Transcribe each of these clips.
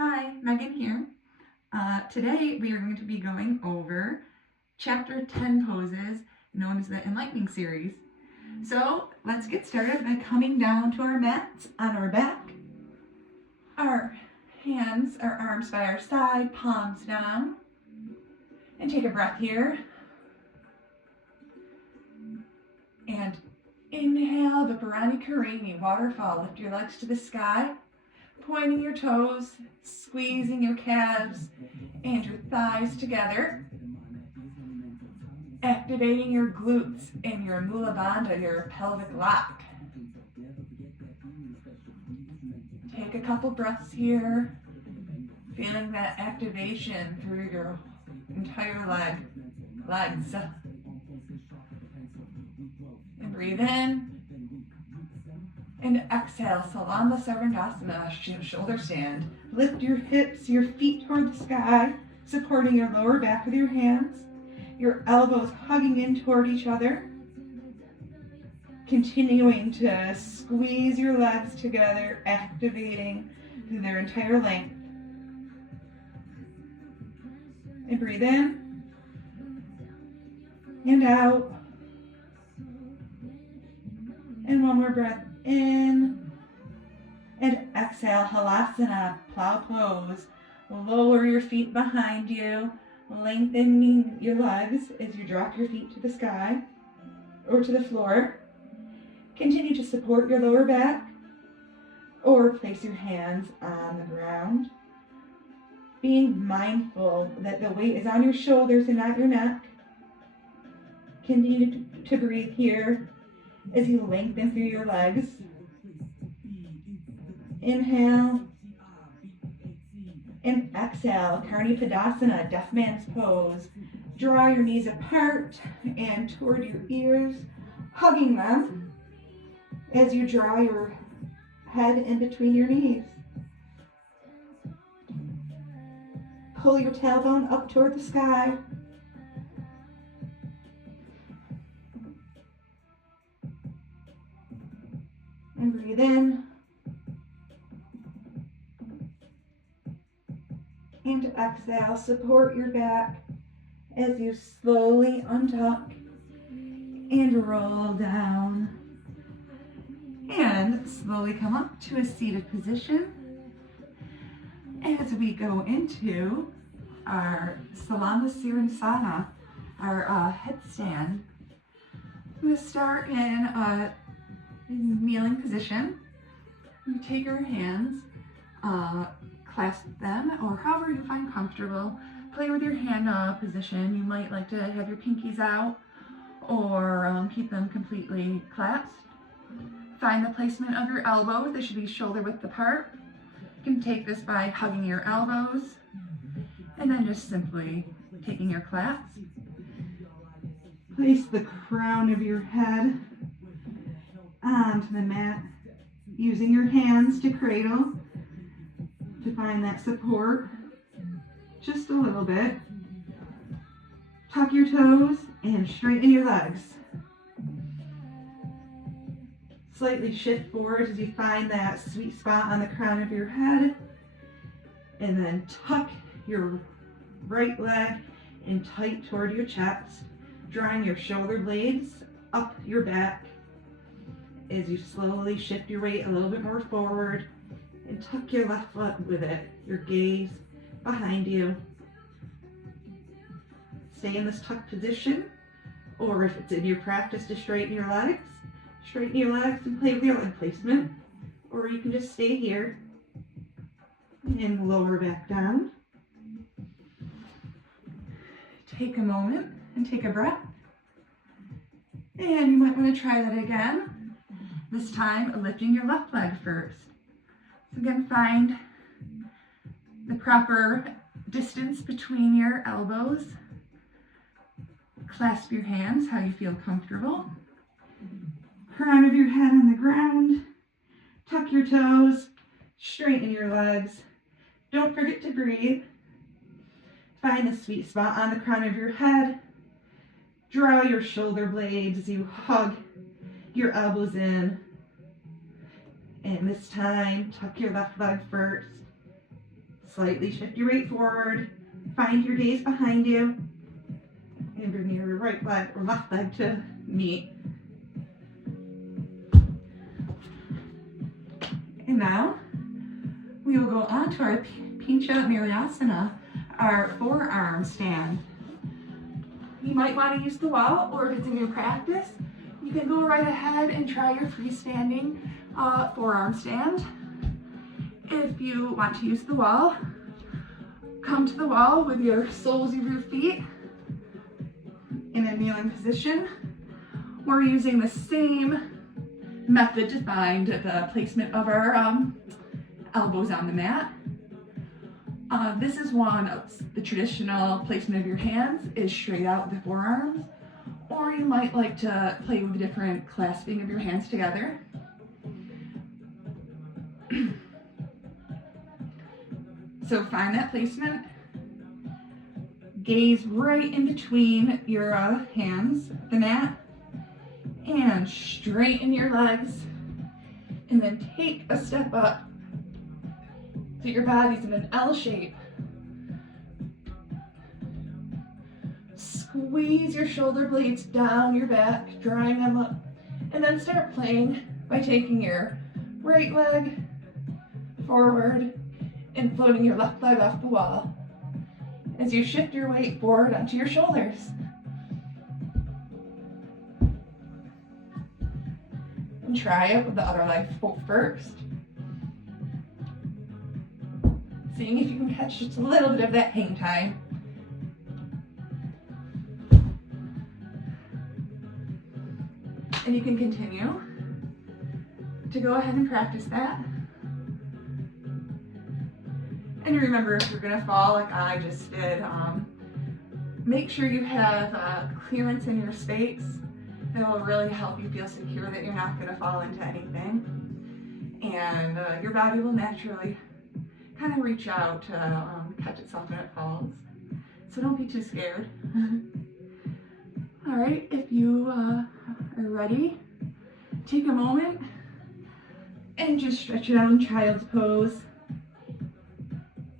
Hi, Megan here. Today we are going to be going over Chapter 10 poses known as the Enlightening series. So let's get started by coming down to our mats on our back. Our arms by our side, palms down. And take a breath here. And inhale, Viparani Karini, waterfall. Lift your legs to the sky. Pointing your toes, squeezing your calves and your thighs together. Activating your glutes and your Mula Bandha, your pelvic lock. Take a couple breaths here, feeling that activation through your entire legs. And breathe in. And exhale, Salama Sarvangasana, shoulder stand. Lift your hips, your feet toward the sky, supporting your lower back with your hands. Your elbows hugging in toward each other. Continuing to squeeze your legs together, activating through their entire length. And breathe in. And out. And one more breath in, and exhale, Halasana, plow pose. Lower your feet behind you, lengthening your legs as you drop your feet to the sky or to the floor. Continue to support your lower back or place your hands on the ground. Being mindful that the weight is on your shoulders and not your neck. Continue to breathe here as you lengthen through your legs. Inhale and exhale, Karni Padasana, Deaf Man's Pose. Draw your knees apart and toward your ears, hugging them as you draw your head in between your knees. Pull your tailbone up toward the sky. And breathe in. And exhale, support your back as you slowly untuck and roll down. And slowly come up to a seated position as we go into our Salama Sirasana, our headstand. We'll start in a kneeling position. You take your hands, clasp them, or however you find comfortable. Play with your hand position. You might like to have your pinkies out or keep them completely clasped. Find the placement of your elbows. They should be shoulder width apart. You can take this by hugging your elbows and then just simply taking your clasp. Place the crown of your head onto the mat, using your hands to cradle to find that support just a little bit. Tuck your toes and straighten your legs. Slightly shift forward as you find that sweet spot on the crown of your head, and then tuck your right leg in tight toward your chest, drawing your shoulder blades up your back as you slowly shift your weight a little bit more forward and tuck your left foot with it, your gaze behind you. Stay in this tuck position, or if it's in your practice to straighten your legs and play with your leg placement, or you can just stay here and lower back down. Take a moment and take a breath. And you might want to try that again. This time, lifting your left leg first. So again, find the proper distance between your elbows. Clasp your hands how you feel comfortable. Crown of your head on the ground. Tuck your toes. Straighten your legs. Don't forget to breathe. Find the sweet spot on the crown of your head. Draw your shoulder blades as you hug your elbows in. And this time, tuck your left leg first. Slightly shift your weight forward, find your gaze behind you, and bring your right leg or left leg to meet. And now we will go on to our Pincha Mirasana, our forearm stand. You might want to use the wall, or if it's in your practice, you can go right ahead and try your freestanding forearm stand. If you want to use the wall, come to the wall with your soles of your feet in a kneeling position. We're using the same method to find the placement of our elbows on the mat. This is one of the traditional placement of your hands is straight out with the forearms, or you might like to play with different clasping of your hands together. So find that placement, gaze right in between your hands, the mat, and straighten your legs, and then take a step up so your body's in an L shape. Squeeze your shoulder blades down your back, drawing them up, and then start playing by taking your right leg forward and floating your left leg off the wall as you shift your weight forward onto your shoulders. And try it with the other leg first. Seeing if you can catch just a little bit of that hang time. And you can continue to go ahead and practice that. And remember, if you're gonna fall like I just did, make sure you have clearance in your space. It will really help you feel secure that you're not gonna fall into anything. And your body will naturally kind of reach out to catch itself when it falls. So don't be too scared. All right, if you are ready, take a moment and just stretch it out in child's pose.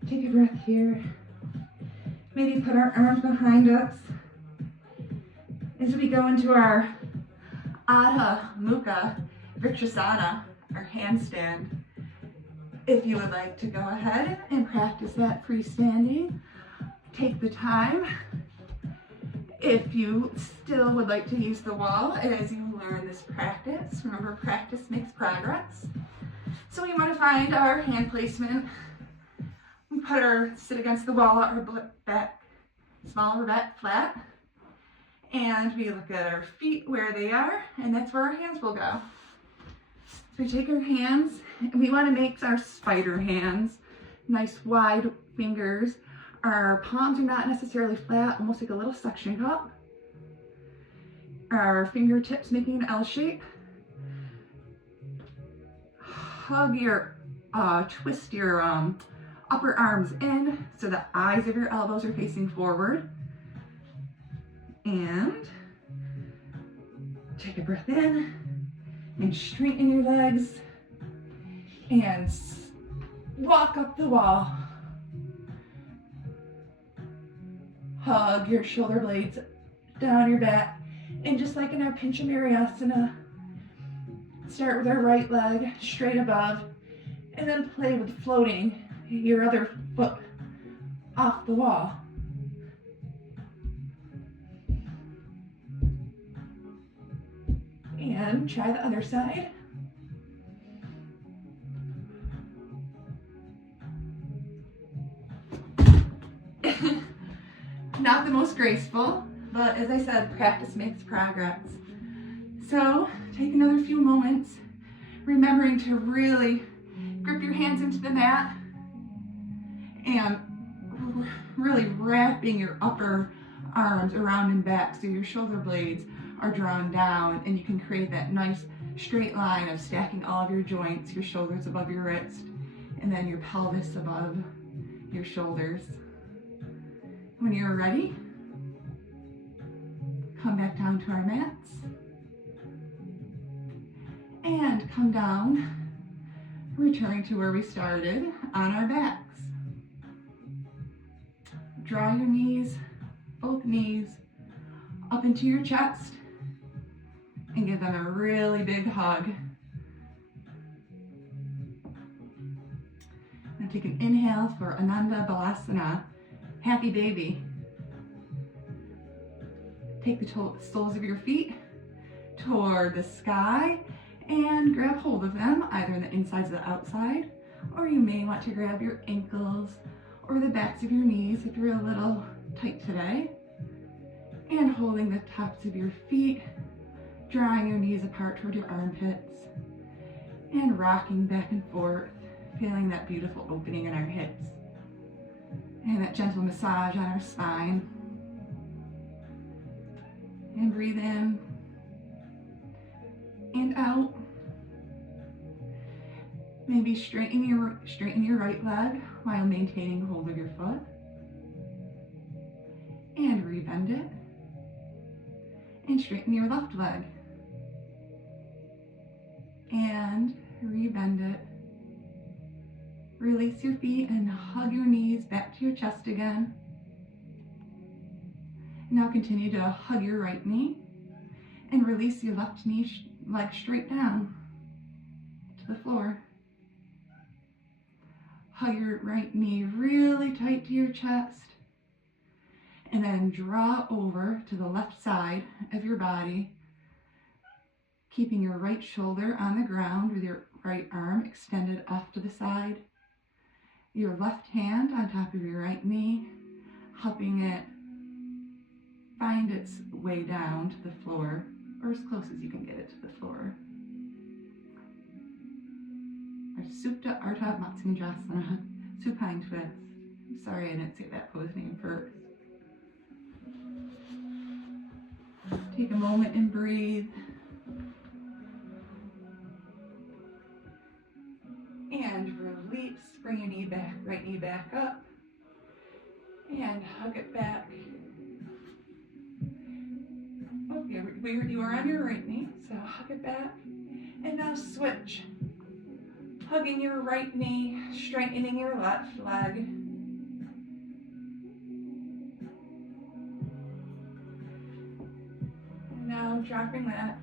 Take a breath here. Maybe put our arms behind us as we go into our Adha Mukha Vrikshasana, our handstand. If you would like to go ahead and practice that freestanding, take the time. If you still would like to use the wall as you learn this practice, remember, practice makes progress. So we want to find our hand placement. We sit against the wall, our back, small back flat, and we look at our feet where they are, and that's where our hands will go. So we take our hands, and we want to make our spider hands, nice wide fingers. Our palms are not necessarily flat, almost like a little suction cup. Our fingertips making an L shape. Twist your upper arms in so the eyes of your elbows are facing forward. And take a breath in and straighten your legs and walk up the wall. Hug your shoulder blades down your back. And just like in our Pincha Mirasana, start with our right leg straight above and then play with floating your other foot off the wall. And try the other side. Not the most graceful, but as I said, practice makes progress. So take another few moments, remembering to really grip your hands into the mat and really wrapping your upper arms around and back so your shoulder blades are drawn down, and you can create that nice straight line of stacking all of your joints, your shoulders above your wrist, and then your pelvis above your shoulders. When you're ready, come back down to our mats and come down, returning to where we started on our backs. draw your knees, both knees, up into your chest and give them a really big hug. Now take an inhale for Ananda Balasana, happy baby. Take the soles of your feet toward the sky and grab hold of them, either in the insides or the outside, or you may want to grab your ankles or the backs of your knees if you're a little tight today. And holding the tops of your feet, drawing your knees apart toward your armpits, and rocking back and forth, feeling that beautiful opening in our hips, and that gentle massage on our spine. And breathe in and out. Maybe straighten your right leg while maintaining hold of your foot. And rebend it. And straighten your left leg. And rebend it. Release your feet and hug your knees back to your chest again. Now continue to hug your right knee and release your left leg straight down to the floor. Hug your right knee really tight to your chest and then draw over to the left side of your body, keeping your right shoulder on the ground with your right arm extended off to the side. Your left hand on top of your right knee, helping it find its way down to the floor, or as close as you can get it to the floor. Our Supta Ardha Matsyendrasana, supine twist. I'm sorry I didn't say that pose name first. Take a moment and breathe. And release, bring your knee back, right knee back up. And hug it back. Oh, you are on your right knee, so hug it back. And now switch. Hugging your right knee, straightening your left leg. And now dropping that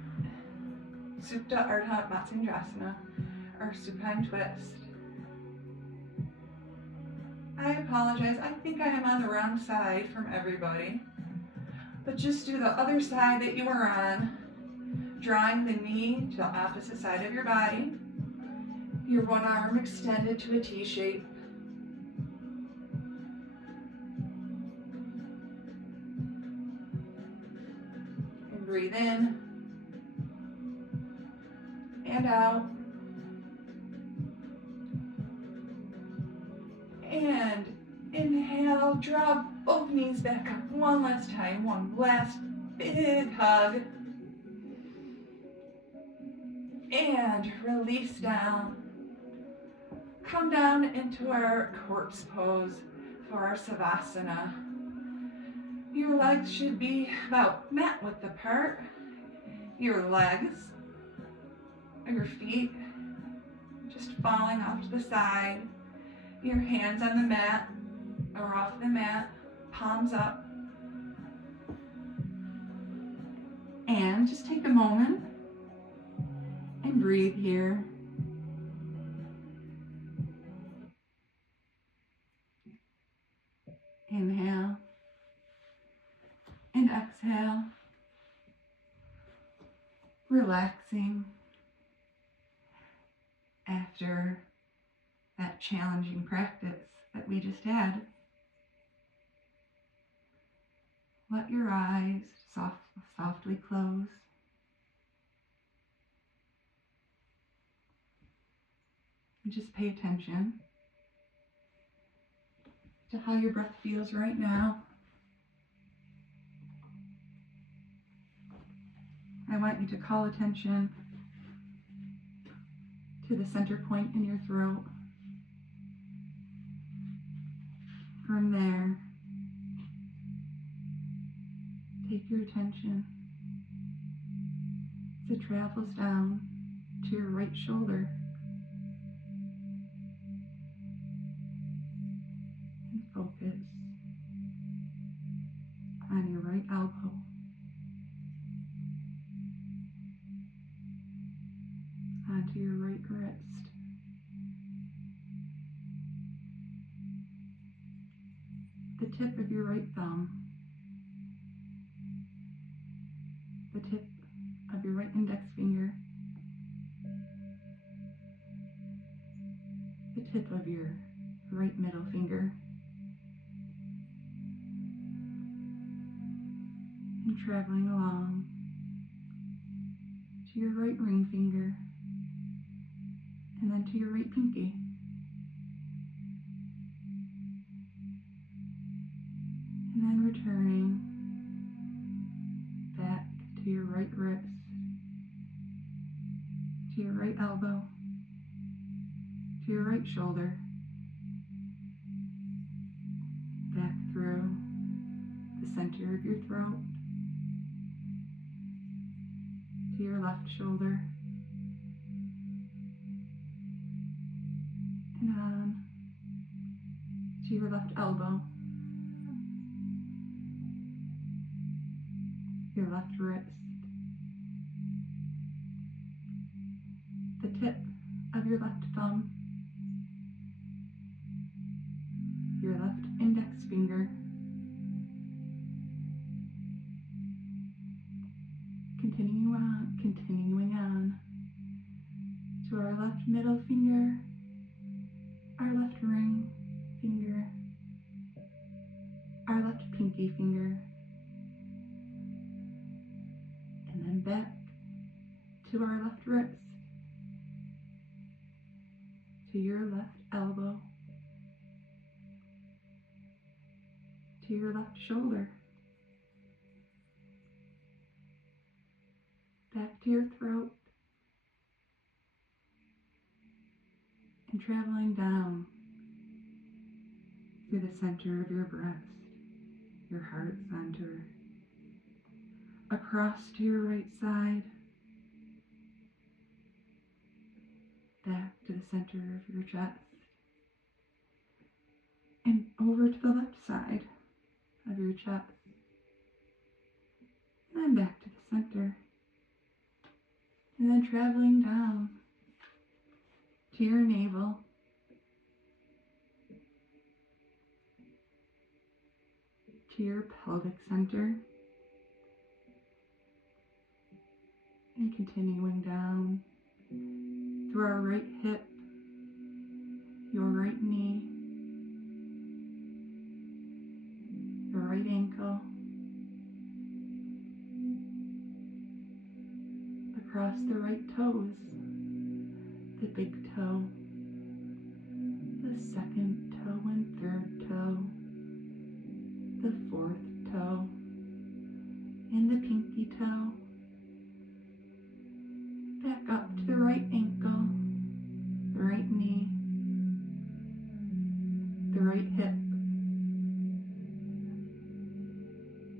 Supta Ardha Matsyendrasana, or supine twist. I apologize, I think I am on the wrong side from everybody. But just do the other side that you were on, drawing the knee to the opposite side of your body. Your one arm extended to a T shape. And breathe in and out. And inhale, draw both knees back up one last time. One last big hug. And release down. Come down into our corpse pose for our savasana. Your legs should be about mat width apart. Your legs or your feet just falling off to the side. Your hands on the mat or off the mat, palms up. And just take a moment and breathe here. Inhale and exhale, relaxing after that challenging practice that we just had. Let your eyes softly close. And just pay attention to how your breath feels right now. I want you to call attention to the center point in your throat. From there, take your attention as it travels down to your right shoulder. focus on your right elbow, onto your right wrist, the tip of your right thumb, the tip of your right index finger, the tip of your right middle finger, and traveling along to your right ring finger, and then to your right pinky. And then returning back to your right wrist, to your right elbow, to your right shoulder, back through the center of your throat, to your left shoulder, and on to your left elbow, your left wrist, the tip of your left thumb, your left index finger, continuing on to our left middle finger, our left ring finger, our left pinky finger, and then back to our left wrist, to your left elbow, to your left shoulder, back to your throat, and traveling down through the center of your breast, your heart center, across to your right side, back to the center of your chest, and over to the left side of your chest, and then back to the center, and then traveling down to your navel, to your pelvic center, and continuing down through our right hip, your right knee, your right ankle, across the right toes, the big toe, the second toe and third toe, the fourth toe, and the pinky toe, back up to the right ankle, the right knee, the right hip,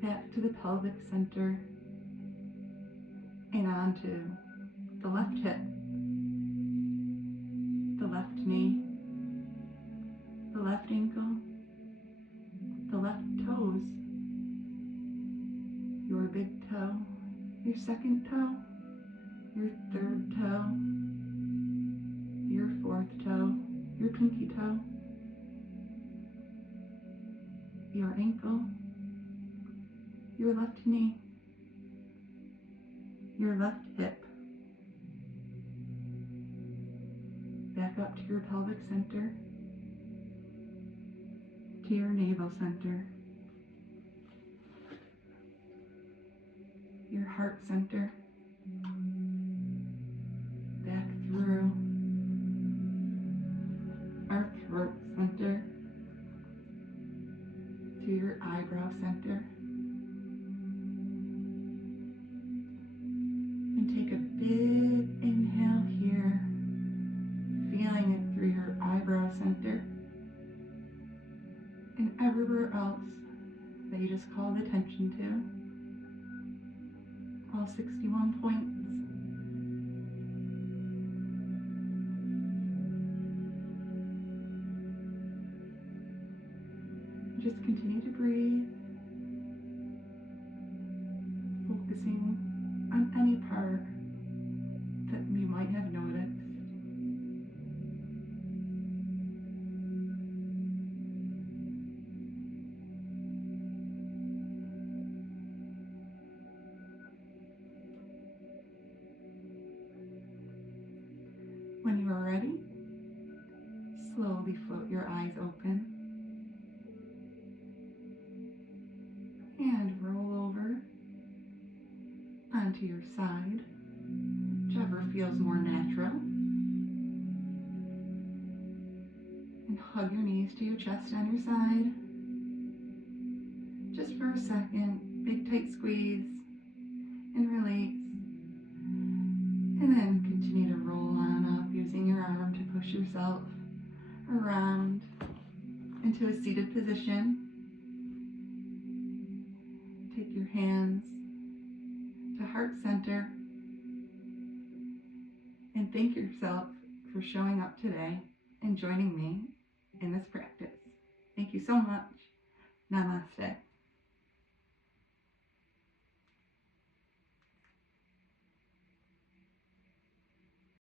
back to the pelvic center, and onto the left hip, the left knee, the left ankle, the left toes, your big toe, your second toe, your third toe, your fourth toe, your pinky toe, your ankle, your left knee, your left hip, back up to your pelvic center, to your navel center, your heart center, back through our throat center, to your eyebrow center, and take a big inhale here, feeling it through your eyebrow center and everywhere else that you just called attention to, all 61 points. just continue to breathe, focusing on any part that you might have noticed. When you are ready, slowly float your eyes open and roll over onto your side, whichever feels more natural. And hug your knees to your chest on your side. Just for a second, big tight squeeze and release. And then continue to roll on up using your arm to push yourself around into a seated position. Take your hands to heart center and thank yourself for showing up today and joining me in this practice. Thank you so much. Namaste.